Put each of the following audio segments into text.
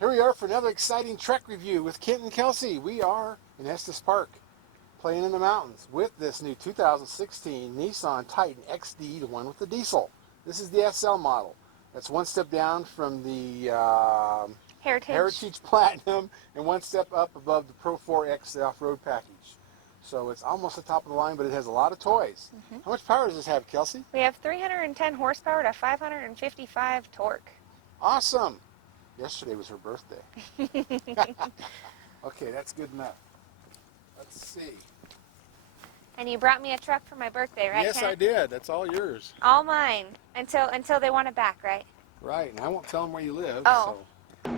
Here we are for another exciting trek review with Kent and Kelsey. We are in Estes Park, playing in the mountains with this new 2016 Nissan Titan XD, the one with the diesel. This is the SL model. That's one step down from the Heritage Platinum and one step up above the Pro 4X, the off-road package. So it's almost the top of the line, but it has a lot of toys. How much power does this have, Kelsey? We have 310 horsepower to 555 torque. Awesome. Yesterday was her birthday. Okay, that's good enough. Let's see. And you brought me a truck for my birthday, right, Yes, Ken? I did. That's all yours. All mine. Until they want it back, right? Right, and I won't tell them where you live. Oh. So.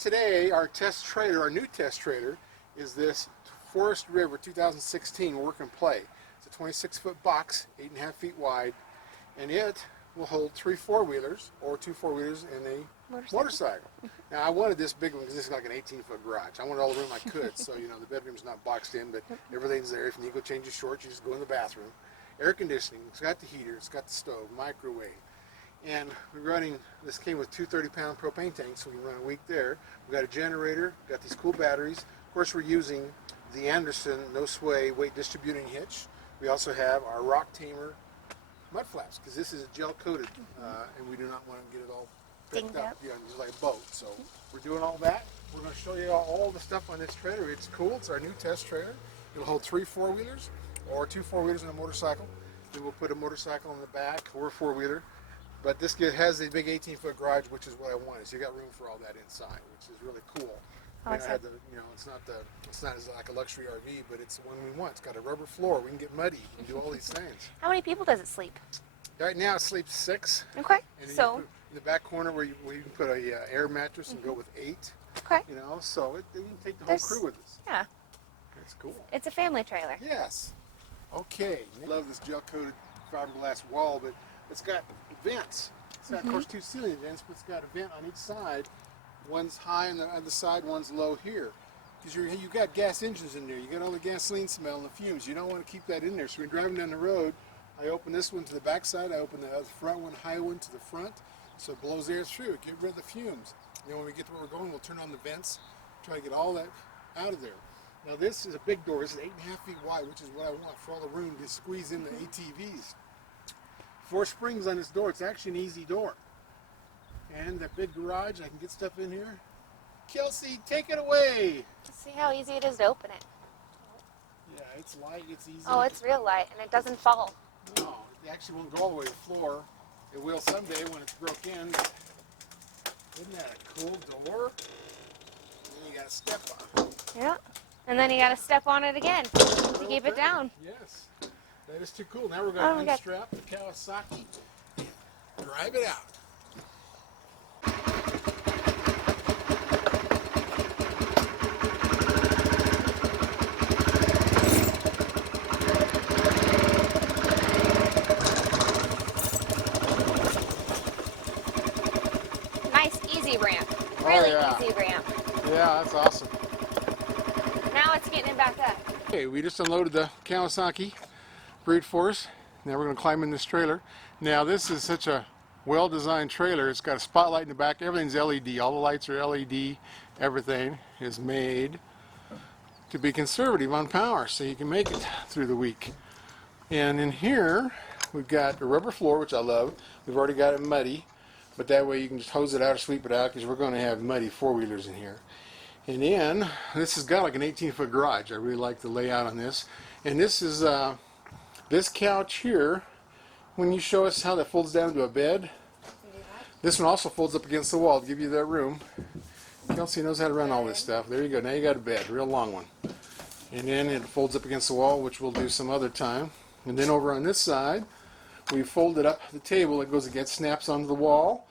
Today, our test trailer, our new test trailer, is this Forest River 2016 Work and Play. It's a 26-foot box, 8.5 feet wide, and it will hold 3 four-wheelers or 2 four-wheelers and a motorcycle. Now, I wanted this big one because this is like an 18-foot garage. I wanted all the room I could, so you know the bedroom's not boxed in, but everything's there. If you need to go change your shorts, you just go in the bathroom. Air conditioning. It's got the heater. It's got the stove, microwave. And we're running, this came with 2 30-pound propane tanks, so we can run a week there. We've got a generator, got these cool batteries. Of course, we're using the Anderson No Sway weight distributing hitch. We also have our Rock Tamer mud flaps, because this is a gel-coated, and we do not want to get it all picked up, you know, just like a boat. So we're doing all that. We're going to show you all the stuff on this trailer. It's cool. It's our new test trailer. It'll hold 3 four-wheelers or 2 four-wheelers and a motorcycle. Then we'll put a motorcycle in the back or a four-wheeler. But this has a big 18-foot garage, which is what I wanted. So you got room for all that inside, which is really cool. Oh, It's not as like a luxury RV, but it's the one we want. It's got a rubber floor. We can get muddy. We can do all these things. How many people does it sleep? Right now it sleeps 6. Okay. And So in the back corner where you can put a air mattress and go with 8. okay. You know, so you can take the whole crew with us. Yeah. That's cool. It's a family trailer. Yes. Okay. I love this gel-coated fiberglass wall, but it's got vents. It's got, of course, 2 ceiling vents, but it's got a vent on each side. One's high on the other side, one's low here. Because you've got gas engines in there. You got all the gasoline smell and the fumes. You don't want to keep that in there. So when you're driving down the road, I open this one to the back side. I open the front one, high one, to the front. So it blows air through. Get rid of the fumes. And then when we get to where we're going, we'll turn on the vents, try to get all that out of there. Now this is a big door. This is 8.5 feet wide, which is what I want for all the room to squeeze in the ATVs. 4 springs on this door. It's actually an easy door. And that big garage, I can get stuff in here. Kelsey, take it away. Let's see how easy it is to open it. Yeah, it's light, it's easy. Oh, it's real light, and it doesn't fall. No, it actually won't go all the way to the floor. It will someday when it's broke in. Isn't that a cool door? And then you got to step on it. Yeah. And then you got to step on it again to keep it down. Yes. That is too cool. Now we're going to unstrap the Kawasaki and drive it out. Nice easy ramp. Really easy ramp. Yeah, that's awesome. Now it's getting it back up. Okay, we just unloaded the Kawasaki brute force. Now we're going to climb in this trailer. Now this is such a well-designed trailer. It's got a spotlight in the back. Everything's LED. All the lights are LED. Everything is made to be conservative on power so you can make it through the week. And in here we've got a rubber floor, which I love. We've already got it muddy, but that way you can just hose it out or sweep it out because we're going to have muddy four-wheelers in here. And then this has got like an 18-foot garage. I really like the layout on this. And this is this couch here. When you show us how that folds down to a bed, this one also folds up against the wall to give you that room. Kelsey knows how to run all this stuff. There you go. Now you got a bed, real long one. And then it folds up against the wall, which we'll do some other time. And then over on this side, we folded up the table. It goes against, snaps onto the wall.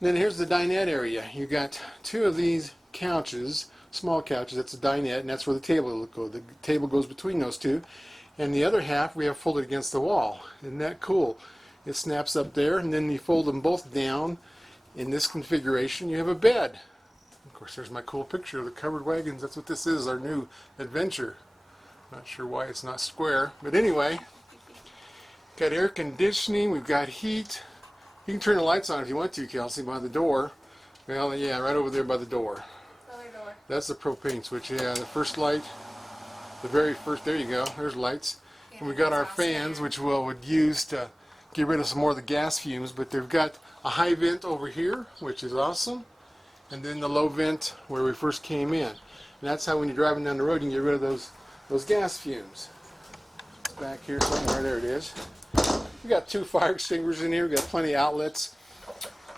And then here's the dinette area. You got 2 of these couches, small couches. That's a dinette, and that's where the table will go. The table goes between those 2. And the other half we have folded against the wall. Isn't that cool? It snaps up there, and then you fold them both down. In this configuration, you have a bed. Of course, there's my cool picture of the covered wagons. That's what this is, our new adventure. Not sure why it's not square, but anyway. Got air conditioning, we've got heat. You can turn the lights on if you want to, Kelsey, by the door. Well, yeah, right over there by the door. Other door. That's the propane switch, yeah. The first light, the very first, there you go, there's lights. Yeah, And we got our awesome. fans, which we would use to get rid of some more of the gas fumes, but they've got a high vent over here, which is awesome. And then the low vent where we first came in. And that's how when you're driving down the road, you can get rid of those gas fumes. It's back here somewhere, there it is. We got 2 fire extinguishers in here, we got plenty of outlets.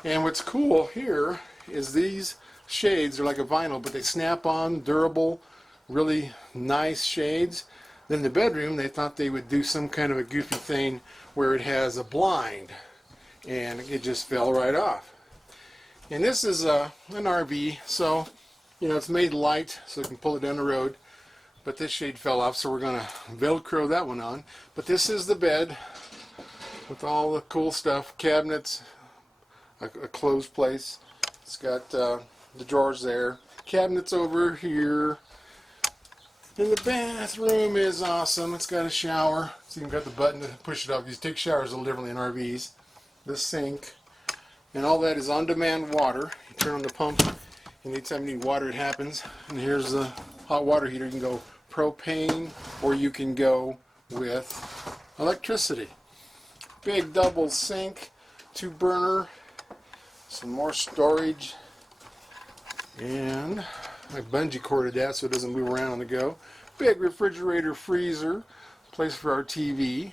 And what's cool here is these shades are like a vinyl, but they snap on, durable, really nice shades. Then the bedroom, they thought they would do some kind of a goofy thing where it has a blind, and it just fell right off. And this is an RV, so you know it's made light so you can pull it down the road. But this shade fell off, so we're going to Velcro that one on. But this is the bed with all the cool stuff, cabinets, a closed place. It's got the drawers there, cabinets over here. And the bathroom is awesome. It's got a shower, so you can got the button to push it up. You take showers a little differently in RVs. The sink, and all that is on-demand water. You turn on the pump, and anytime you need water, it happens. And here's the hot water heater. You can go propane, or you can go with electricity. Big double sink, 2 burner, some more storage, and I bungee corded that so it doesn't move around on the go. Big refrigerator, freezer, place for our TV.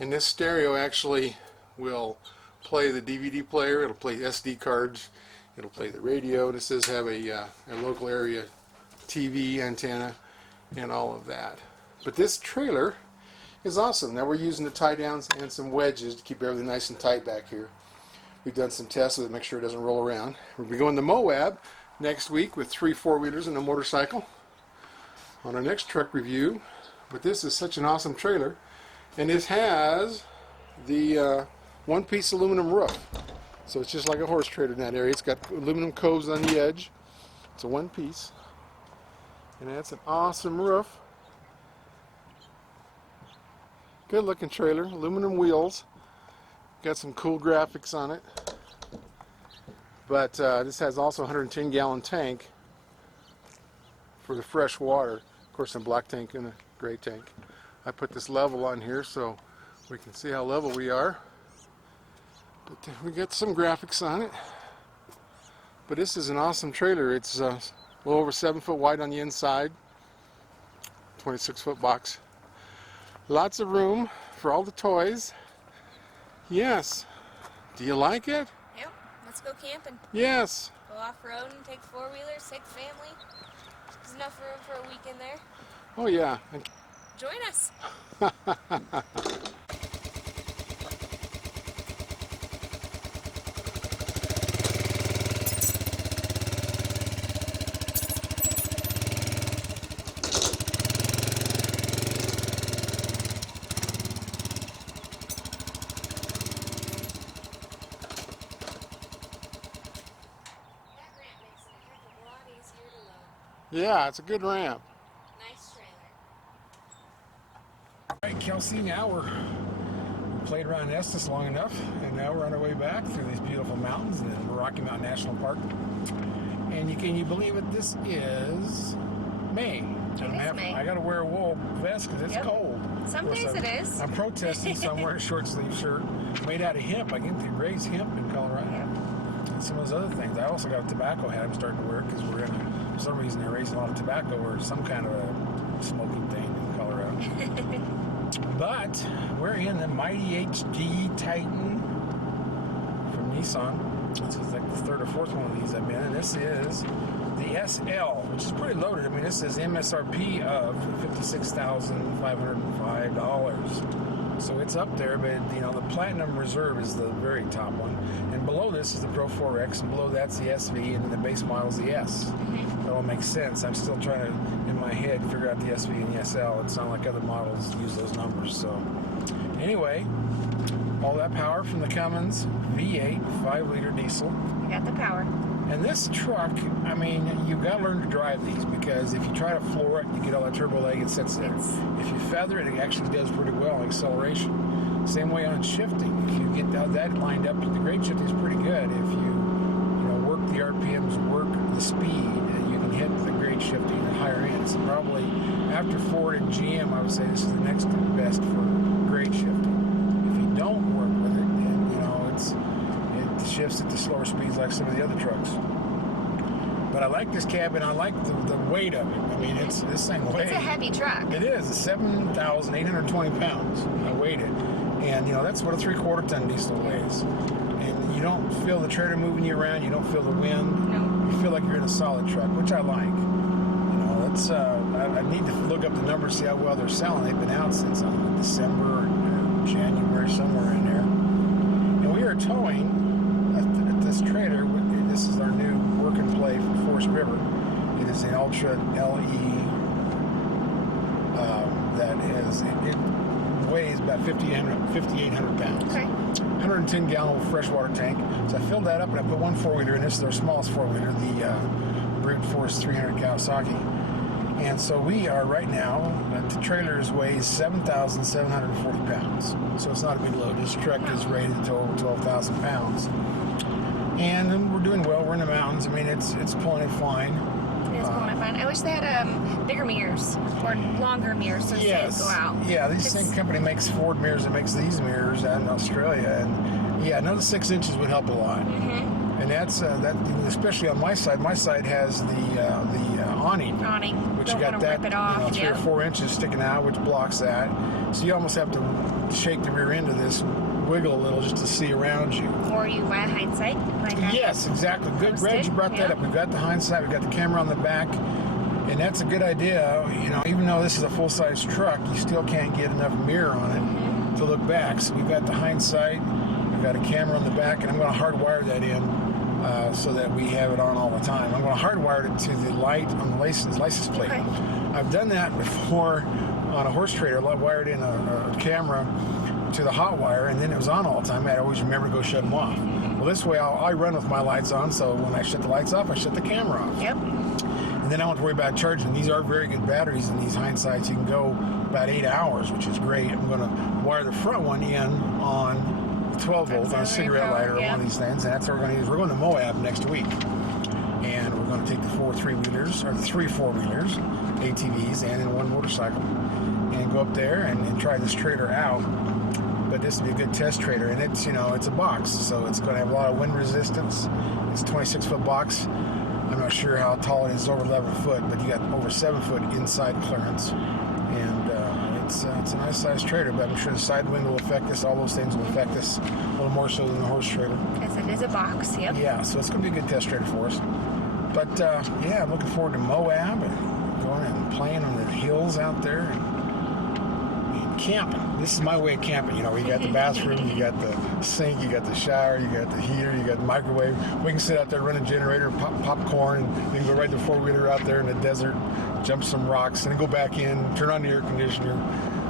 And this stereo actually will play the DVD player, it'll play SD cards, it'll play the radio, and it says have a local area TV antenna and all of that. But this trailer is awesome. Now we're using the tie downs and some wedges to keep everything nice and tight back here. We've done some tests with it to make sure it doesn't roll around. We'll be going to Moab next week with 3 4-wheelers and a motorcycle on our next truck review. But this is such an awesome trailer, and it has the one-piece aluminum roof, so it's just like a horse trailer in that area. It's got aluminum coves on the edge. It's a one-piece, and that's an awesome roof. Good looking trailer, aluminum wheels, got some cool graphics on it. But this has also a 110-gallon tank for the fresh water. Of course, a black tank and a gray tank. I put this level on here so we can see how level we are. But we got some graphics on it. But this is an awesome trailer. It's a little over 7 foot wide on the inside, 26-foot box. Lots of room for all the toys. Yes. Do you like it? Yep. Let's go camping. Yes. Go off-road and take 4-wheelers, take the family. There's enough room for a weekend there. Oh yeah. Join us. Yeah, it's a good ramp. Nice trailer. All right, Kelsey, now we played around Estes long enough, and now we're on our way back through these beautiful mountains in the Rocky Mountain National Park. And can you believe it? This is May. May. I got to wear a wool vest because it's cold. Some days it is. I'm protesting, so I'm wearing a short sleeve shirt made out of hemp. I get to raise hemp in Colorado. And some of those other things. I also got a tobacco hat I'm starting to wear because we're in for some reason they're raising a lot of tobacco or some kind of a smoking thing in Colorado. But we're in the mighty HD Titan from Nissan. This is like the 3rd or 4th one of these I've been in. This is the SL, which is pretty loaded. I mean, this is MSRP of $56,505. So it's up there, but you know, the Platinum Reserve is the very top one. And below this is the Pro 4X, and below that's the SV, and the base model is the S. That all makes sense. I'm still trying to, in my head, figure out the SV and the SL. It's not like other models use those numbers. So anyway, All that power from the Cummins V8 5-liter diesel. You got the power. And this truck, I mean, you've got to learn to drive these, because if you try to floor it, you get all that turbo lag, it sits there. If you feather it, it actually does pretty well on acceleration. Same way on shifting. If you get that lined up, the grade shifting is pretty good. If you work the RPMs, work the speed, you can hit the grade shifting at higher ends. Probably after Ford and GM, I would say this is the next best for grade shifting. If you don't work with it, then it shifts at the slower speeds like some of the other trucks. But I like this cabin. I like the weight of it. I mean, this thing weighs. It's a heavy truck. It is. It's 7,820 pounds. I weighed it. And, that's what a 3/4 ton diesel weighs. And you don't feel the trailer moving you around. You don't feel the wind. No. You feel like you're in a solid truck, which I like. That's I need to look up the numbers, see how well they're selling. They've been out since December or January, somewhere in there. And we are towing at this trailer. This is our new work and play for Forest River. It is an Ultra LE it weighs about 5,800 pounds. Okay. 110 gallon freshwater tank. So I filled that up and I put one 4-wheeler in. This is our smallest 4-wheeler, the Brute Force 300 Kawasaki. And so we are right now, the trailer weighs 7,740 pounds. So it's not a big load. This truck is rated to over 12,000 pounds. And we're doing well. We're in the mountains. I mean, it's pulling it fine. It is pulling it fine. I wish they had bigger mirrors or longer mirrors so they go out. Yeah, the same company makes Ford mirrors that makes these mirrors out in Australia. And another 6 inches would help a lot. Mm-hmm. And that's especially on my side. My side has the awning. Which Don't you got want to that rip it off. 3 or 4 inches sticking out, which blocks that. So you almost have to shake the rear end of this, wiggle a little just to see around you. Or you buy a hindsight. Yes, exactly. Good, Reg, you brought that up. We've got the hindsight. We've got the camera on the back. And that's a good idea. Even though this is a full-size truck, you still can't get enough mirror on it to look back. So we've got the hindsight. We've got a camera on the back, and I'm going to hardwire that in so that we have it on all the time. I'm going to hardwire it to the light on the license plate. Okay. I've done that before on a horse trailer. I wired in a camera to the hot wire, and then it was on all the time. I'd always remember to go shut them off. Well, this way I run with my lights on, so when I shut the lights off, I shut the camera off. Yep. And then I don't have to worry about charging. These are very good batteries in these hindsights. You can go about 8 hours, which is great. I'm going to wire the front one in on 12 volt on a cigarette lighter or one of these things, and that's what we're going to use. We're going to Moab next week, and we're going to take the 4 3-wheelers, or the 3 4-wheelers, ATVs, and then one motorcycle, and go up there and try this trailer out. But this will be a good test trailer, and it's it's a box, so it's going to have a lot of wind resistance. It's a 26-foot box. I'm not sure how tall it is, over 11 foot, but you got over 7 foot inside clearance, and it's a nice sized trailer. But I'm sure the side wind will affect this. All those things will affect this a little more so than the horse trailer. Yes, it is a box. Yep. Yeah, so it's going to be a good test trailer for us. But I'm looking forward to Moab and going and playing on the hills out there and camping. This is my way of camping. You got the bathroom, you got the sink, you got the shower, you got the heater, you got the microwave. We can sit out there, run a generator, pop popcorn, and then go ride the 4-wheeler out there in the desert, jump some rocks, and then go back in, turn on the air conditioner.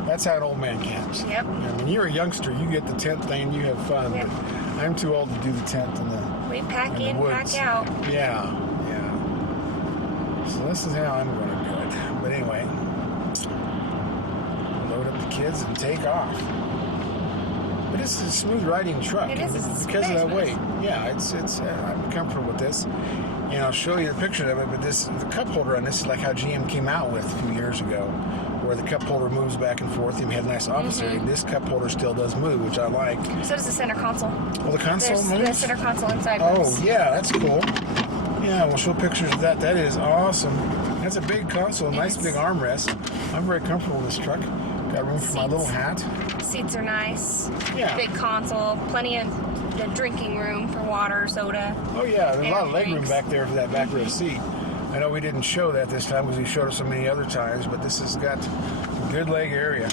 That's how an old man camps. Yep. And when you're a youngster, you get the tent thing, you have fun. Yep. But I'm too old to do the tent in the We pack in, woods. pack out. Yeah. So this is how I'm going to do it. But anyway, load up the kids and take off. But this is a smooth riding truck. It is. It's because of very that smooth. weight. Yeah, it's. I'm comfortable with this. And I'll show you the picture of it. But the cup holder on this is like how GM came out with a few years ago, where the cup holder moves back and forth. And we had a nice office area. This cup holder still does move, which I like. So does the center console. Well, the console There's moves. the center console inside. Oh, moves. yeah, that's cool. Yeah, we'll show pictures of that. That is awesome. That's a big console, nice big armrest. I'm very comfortable with this truck. Got room for my little hat. Seats are nice. Yeah. Big console. Plenty of the drinking room for water, soda. Oh yeah, there's a lot of leg room drinks. back there for that back row seat. I know we didn't show that this time because we showed it so many other times, but this has got good leg area.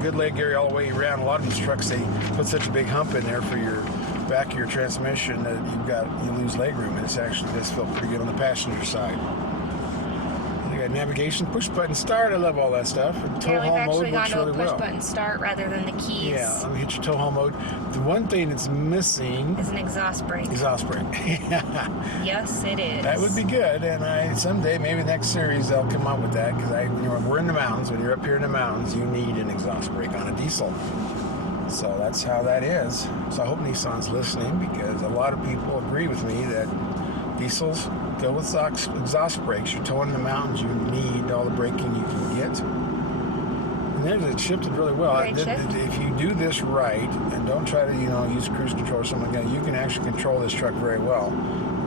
Good leg area all the way around. A lot of these trucks, they put such a big hump in there for your back of your transmission that you lose leg room, and this actually does feel pretty good on the passenger side. They got got navigation, push button start. I love all that stuff. Tow Yeah, we've haul actually mode gone works to a really push well. button start rather than the keys. Yeah, let me hit your tow haul mode. The one thing that's missing Is an exhaust brake. exhaust brake. Yes, it is. That would be good, and someday, maybe next series, they'll come out with that, because we're in the mountains. When you're up here in the mountains, you need an exhaust brake on a diesel. So that's how that is. So I hope Nissan's listening, because a lot of people agree with me that diesels go with exhaust brakes. You're towing in the mountains, you need all the braking you can get. And there's it shifted really well. Great shift. If you do this right, and don't try to use cruise control or something like that, you can actually control this truck very well.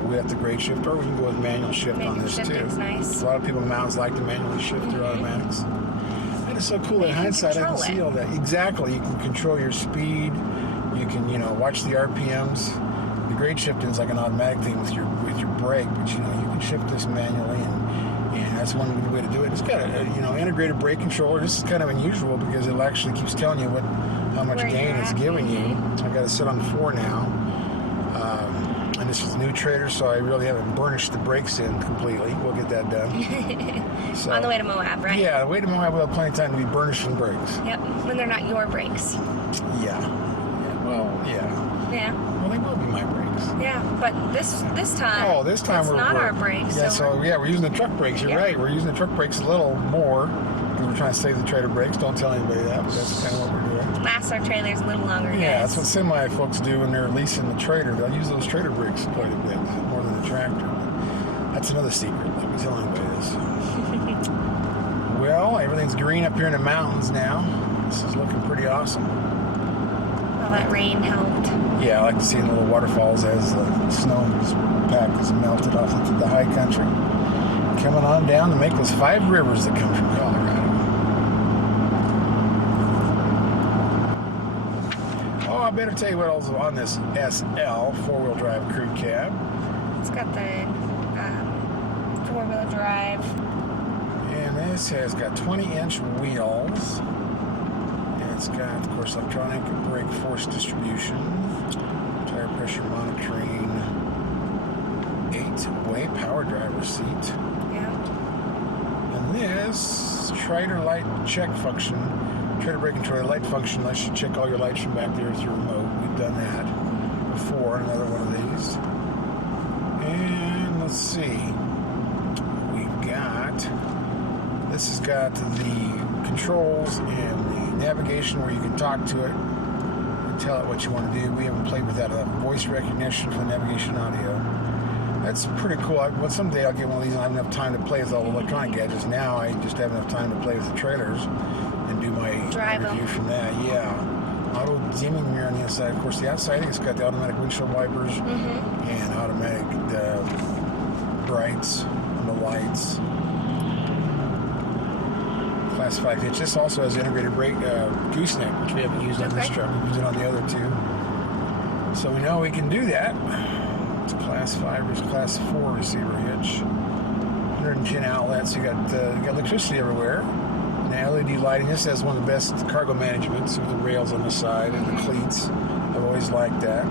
We have the grade shift, or we can go with manual shift on this too. Shifting's nice. A lot of people in the mountains like to manually shift their automatics. And it's so cool. In hindsight, I can see all that. Exactly. You can control your speed. You can, watch the RPMs. The grade shifting is like an automatic thing with your brake, but you can shift this manually, and that's one good way to do it. It's got a integrated brake controller. This is kind of unusual because it actually keeps telling you how much gain it's giving you. I got to sit on 4 now. And this is a new trailer, so I really haven't burnished the brakes in completely. We'll get that done. So, on the way to Moab, right? Yeah, the way to Moab, we'll have plenty of time to be burnishing brakes. Yep, when they're not your brakes. Yeah. Well, yeah. Yeah. Well, they will be my brakes. Yeah, but this time. Oh, this time it's not our brakes. Yeah, so we're using the truck brakes. You're right. We're using the truck brakes a little more because we're trying to save the trailer brakes. Don't tell anybody that, but that's kind of what we're doing. lasts our trailers a little longer. Yeah, guys. that's what semi folks do when they're leasing the trailer. They'll use those trailer brakes quite a bit, more than the tractor. But that's another secret. Let me tell anybody this. Well, everything's green up here in the mountains now. This is looking pretty awesome. All that rain helped. Yeah, I like to see the little waterfalls as the snow pack is melted off into the high country. Coming on down to make those 5 rivers that come from Colorado. Oh, I better tell you what else is on this SL 4-wheel drive crew cab. It's got the 4-wheel drive. And this has got 20-inch wheels. And it's got, of course, electronic brake force distribution, tire pressure monitoring, 8-way power driver seat. Yeah. And this Trider light check function, Trider brake controller light function lets you check all your lights from back there with your remote. We've done that before, another one of these. And let's see, we've got, this has got the controls and the navigation where you can talk to it and tell it what you want to do. We haven't played with that. Voice recognition for navigation audio. That's pretty cool. Someday I'll get one of these and I have enough time to play with all the electronic gadgets. Now I just have enough time to play with the trailers and do my review from that. Yeah. Auto dimming mirror on the inside. Of course, the outside, I think it's got the automatic windshield wipers and automatic brights on the lights. Class 5 hitch. This also has integrated brake gooseneck, which we haven't used on this truck. We've used it on the other two. So we know we can do that. It's a Class 5 versus Class 4 receiver hitch. 110 outlets. You got electricity everywhere. And the LED lighting. This has one of the best cargo managements with the rails on the side and the cleats. I've always liked that.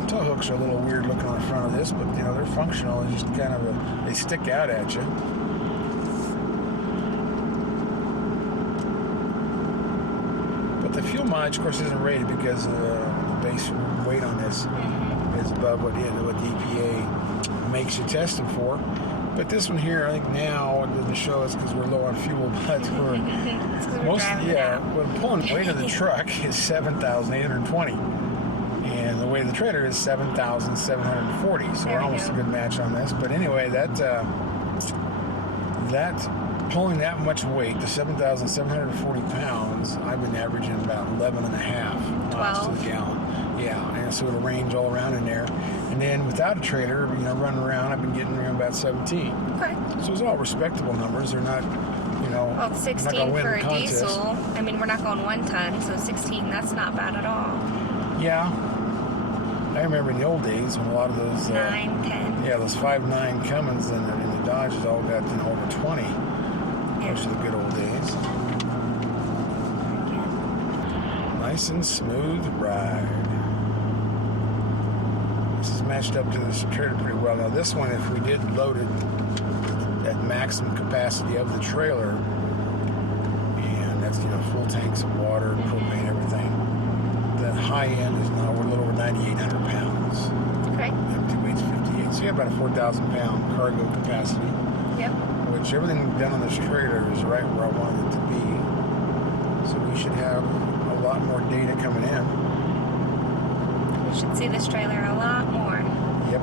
The tow hooks are a little weird looking on the front of this, but they're functional. It's just kind of they stick out at you. But the fuel mileage, of course, isn't rated because the base weight on this is above what the EPA makes you test them for. But this one here, I think now it doesn't show us because we're low on fuel, but we're the pulling weight of the truck is 7,820, and the weight of the trailer is 7,740. So we're almost a good match on this. But anyway, that pulling that much weight, the 7,740 pounds, I've been averaging about 11.5 miles to the gallon. Yeah, and so it'll range all around in there. And then without a trailer, running around, I've been getting around about 17. Okay. So it's all respectable numbers. They're not, Well, it's 16 for a diesel. I mean, we're not going 1 ton, so 16, that's not bad at all. Yeah. I remember in the old days when a lot of those 9, 10. Yeah, those 5.9 Cummins and the Dodges all got over 20. Those are the good old days. Nice and smooth ride. This is matched up to this trailer pretty well. Now this one, if we did load it at maximum capacity of the trailer, and that's full tanks of water, propane, everything. The high end is now a little over 9,800 pounds. Okay. Empty weight's 58. So you have about a 4,000 pound cargo capacity. Yep. Which everything done on this trailer is right where I wanted it to be. So we should have a lot more data coming in. We should see this trailer a lot more. Yep.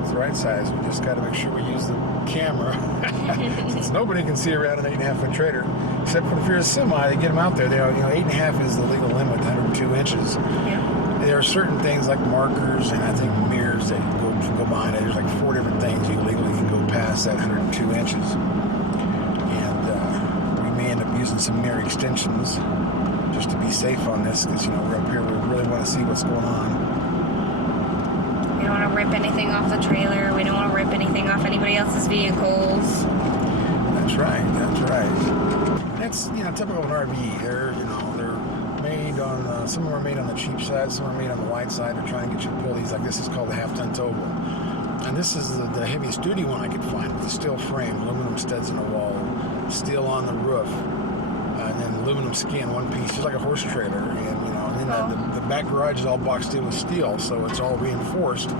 It's the right size. We just got to make sure we use the camera. Since nobody can see around an 8.5 foot trailer, except for if you're a semi, they get them out there. They 8.5 is the legal limit, 102 inches. Yep. There are certain things like markers and I think mirrors that go behind it. There's like 4 different things you legally can go past that 102 inches. And we may end up using some mirror extensions just to be safe on this because, we're up here. We really want to see what's going on. We don't want to rip anything off the trailer. We don't want to rip anything off anybody else's vehicles. That's right. That's right. It's, typical of an RV. They're made on, some of them are made on the cheap side, some are made on the light side. They're trying to get you to pull these, like this is called a half-ton towable. And this is the heaviest duty one I could find with the steel frame, aluminum studs in the wall, steel on the roof, and then aluminum skin, one piece, just like a horse trailer. And, then the back garage is all boxed in with steel, so it's all reinforced.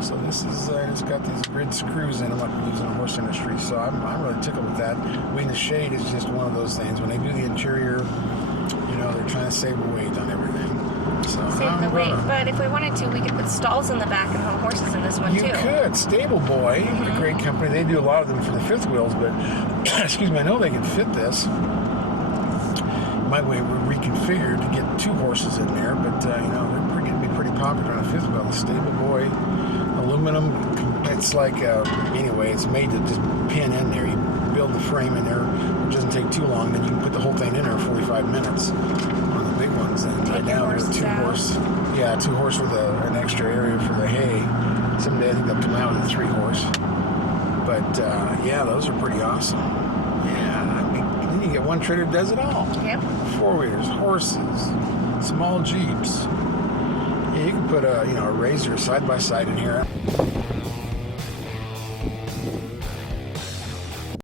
So this is, it's got these grid screws in them like we use in the horse industry. So I'm really tickled with that. The shade is just one of those things. When they do the interior, they're trying to save the weight on everything. So Save the weight, but if we wanted to, we could put stalls in the back and haul horses in this one too. You could. Stable Boy, a great company. They do a lot of them for the fifth wheels, but excuse me, I know they can fit this. Might be reconfigured to get 2 horses in there, but they're going to be pretty popular on a fifth wheel. The Stable Boy, aluminum. It's like anyway, it's made to just pin in there. You build the frame in there, which doesn't take too long. Then you can put the whole thing in there in 45 minutes on the big ones. And right now they're 2 horse. Yeah, 2 horse with an extra area for the hay. Someday I think they'll come out with a 3 horse. But those are pretty awesome. Yeah, then you get one trailer that does it all. Yep. 4-wheelers, horses, small Jeeps. Yeah, you can put a Razor side by side in here.